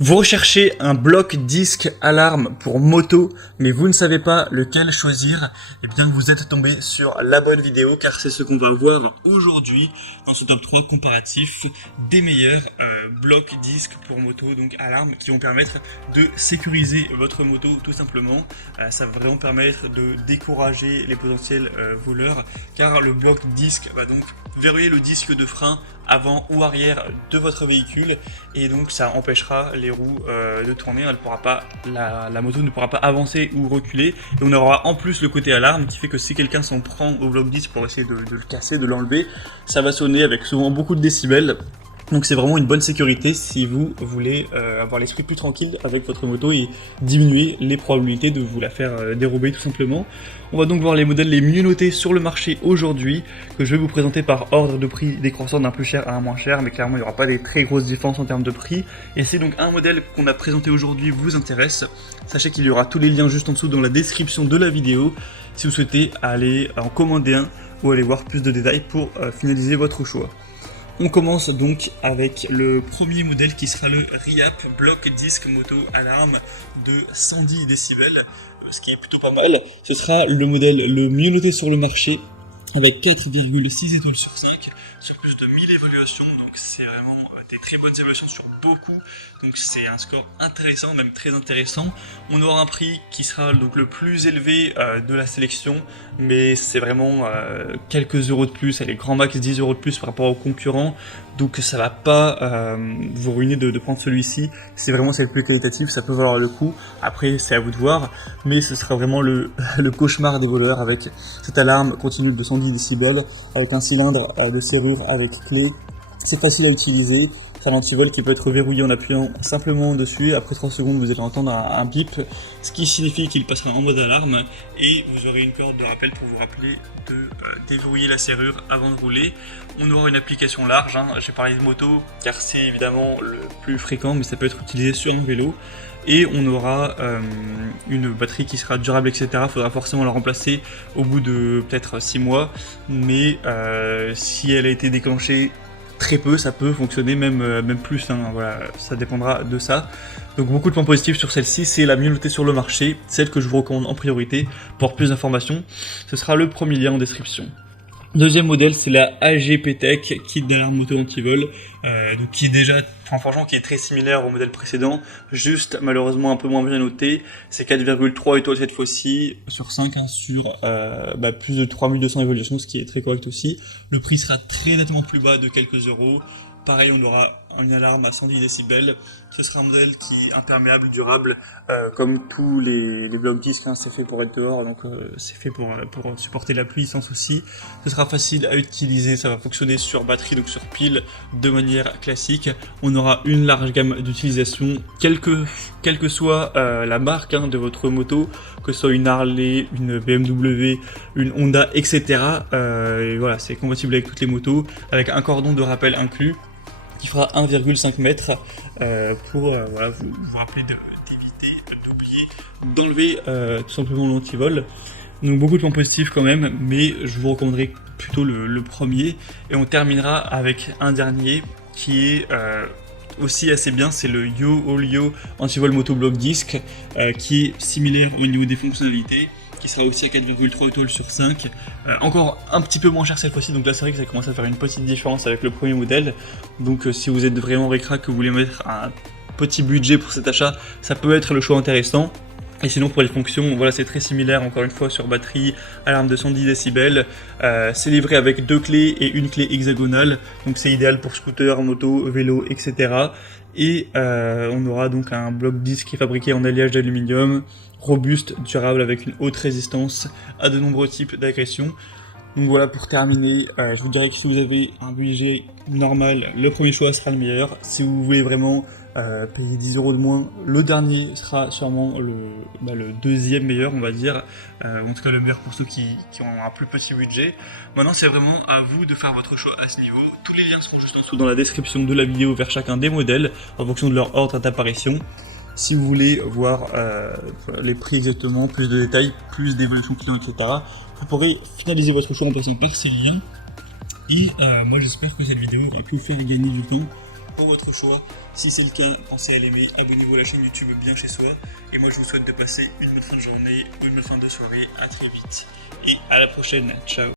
Vous recherchez un bloc disque alarme pour moto, mais vous ne savez pas lequel choisir, eh bien vous êtes tombé sur la bonne vidéo car c'est ce qu'on va voir aujourd'hui dans ce top 3 comparatif des meilleurs blocs disques pour moto, donc alarmes qui vont permettre de sécuriser votre moto tout simplement. Ça va vraiment permettre de décourager les potentiels voleurs car le bloc disque va donc verrouiller le disque de frein avant ou arrière de votre véhicule et donc ça empêchera les roues de tourner. Elle pourra pas, la moto ne pourra pas avancer ou reculer, et on aura en plus le côté alarme qui fait que si quelqu'un s'en prend au bloc 10 pour essayer de le casser, de l'enlever, ça va sonner avec souvent beaucoup de décibels. Donc c'est vraiment une bonne sécurité si vous voulez avoir l'esprit plus tranquille avec votre moto et diminuer les probabilités de vous la faire dérober tout simplement. On va donc voir les modèles les mieux notés sur le marché aujourd'hui, que je vais vous présenter par ordre de prix décroissant d'un plus cher à un moins cher, mais clairement il n'y aura pas des très grosses différences en termes de prix. Et si donc un modèle qu'on a présenté aujourd'hui vous intéresse, sachez qu'il y aura tous les liens juste en dessous dans la description de la vidéo, si vous souhaitez aller en commander un ou aller voir plus de détails pour finaliser votre choix. On commence donc avec le premier modèle qui sera le RIAP Block Disc Moto Alarme de 110 décibels, ce qui est plutôt pas mal. Ce sera le modèle le mieux noté sur le marché avec 4,6 étoiles sur 5 sur plus de 1000 évaluations, donc c'est vraiment des très bonnes évaluations sur beaucoup, donc c'est un score intéressant, même très intéressant. On aura un prix qui sera donc le plus élevé de la sélection, mais c'est vraiment quelques euros de plus, allez, grand max 10 euros de plus par rapport aux concurrents, donc ça va pas vous ruiner de prendre celui-ci. Si vraiment c'est le plus qualitatif, ça peut valoir le coup, après c'est à vous de voir, mais ce sera vraiment le cauchemar des voleurs avec cette alarme continue de 110 décibels, avec un cylindre de serrure avec clé. C'est facile à utiliser, c'est un antivol qui peut être verrouillé en appuyant simplement dessus. Après 3 secondes, vous allez entendre un bip, ce qui signifie qu'il passera en mode alarme et vous aurez une corde de rappel pour vous rappeler de déverrouiller la serrure avant de rouler. On aura une application large, hein. J'ai parlé de moto car c'est évidemment le plus fréquent, mais ça peut être utilisé sur un vélo. Et on aura une batterie qui sera durable, etc. Il faudra forcément la remplacer au bout de peut-être 6 mois, mais si elle a été déclenchée très peu, ça peut fonctionner même plus, hein, voilà, ça dépendra de ça. Donc beaucoup de points positifs sur celle-ci, c'est la mieux notée sur le marché, celle que je vous recommande en priorité. Pour plus d'informations, ce sera le premier lien en description. Deuxième modèle, c'est la AGP Tech kit d'alarme moto anti-vol, donc qui est déjà, franchement, qui est très similaire au modèle précédent, juste malheureusement un peu moins bien noté. C'est 4,3 étoiles cette fois-ci sur 5, hein, sur plus de 3200 évaluations, ce qui est très correct aussi. Le prix sera très nettement plus bas de quelques euros. Pareil, on aura une alarme à 110 décibels. Ce sera un modèle qui est imperméable, durable, comme tous les blocs disques, hein, c'est fait pour être dehors, donc c'est fait pour supporter la pluie sans souci. Ce sera facile à utiliser, ça va fonctionner sur batterie, donc sur pile, de manière classique. On aura une large gamme d'utilisation, quelle que soit la marque, hein, de votre moto, que ce soit une Harley, une BMW, une Honda, etc. Et voilà, c'est compatible avec toutes les motos, avec un cordon de rappel inclus, qui fera 1,5 mètres pour voilà, vous rappeler d'éviter, d'oublier, d'enlever tout simplement l'antivol. Donc beaucoup de points positifs quand même, mais je vous recommanderais plutôt le premier. Et on terminera avec un dernier qui est aussi assez bien, c'est le YoOlio Antivol Moto Block Disc, qui est similaire au niveau des fonctionnalités, qui sera aussi à 4,3 étoiles sur 5, encore un petit peu moins cher cette fois-ci, donc là c'est vrai que ça commence à faire une petite différence avec le premier modèle, donc si vous êtes vraiment ric-rac, que vous voulez mettre un petit budget pour cet achat, ça peut être le choix intéressant. Et sinon pour les fonctions, voilà, c'est très similaire, encore une fois sur batterie, alarme de 110 décibels, c'est livré avec 2 clés et une clé hexagonale, donc c'est idéal pour scooter, moto, vélo, etc. Et on aura donc un bloc disque qui est fabriqué en alliage d'aluminium, robuste, durable, avec une haute résistance à de nombreux types d'agressions. Donc voilà, pour terminer, je vous dirais que si vous avez un budget normal, le premier choix sera le meilleur. Si vous voulez vraiment payer 10 euros de moins, le dernier sera sûrement le deuxième meilleur, on va dire, en tout cas le meilleur pour ceux qui ont un plus petit budget. Maintenant c'est vraiment à vous de faire votre choix à ce niveau. Tous les liens seront juste en dessous dans la description de la vidéo vers chacun des modèles, en fonction de leur ordre d'apparition. Si vous voulez voir les prix exactement, plus de détails, plus d'évaluation client, etc., vous pourrez finaliser votre choix en passant par ces liens. Et moi j'espère que cette vidéo aura pu vous faire gagner du temps. pour votre choix. Si c'est le cas, pensez à l'aimer, abonnez-vous à la chaîne YouTube Bien Chez Soi. Et moi je vous souhaite de passer une bonne fin de journée ou une bonne fin de soirée. À très vite et à la prochaine. Ciao.